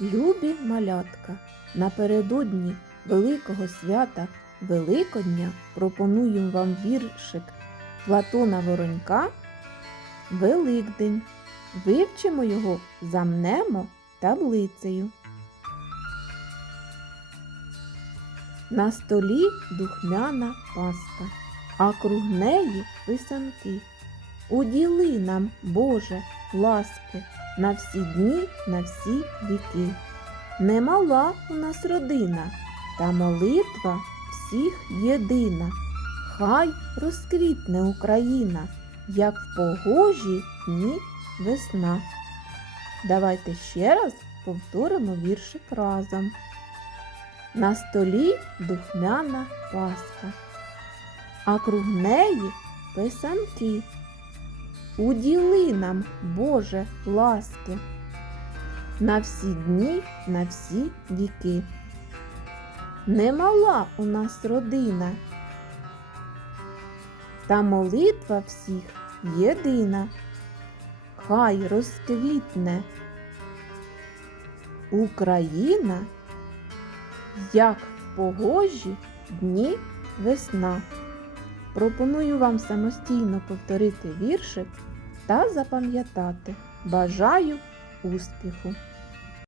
Любі малятка, напередодні Великого свята Великодня пропоную вам віршик Платона Воронька Великдень. Вивчимо його, замнемо таблицею. На столі духмяна паска, а круг неї писанки. Уділи нам, Боже, ласки на всі дні, на всі віки. Немала у нас родина, та молитва всіх єдина. Хай розквітне Україна, як в погожі дні весна. Давайте ще раз повторимо віршик разом. На столі духмяна паска, а круг неї писанки. Уділи нам, Боже, ласки, на всі дні, на всі віки. Немала у нас родина, та молитва всіх єдина. Хай розквітне Україна, як в погожі дні весна. Пропоную вам самостійно повторити віршик та запам'ятати. Бажаю успіху!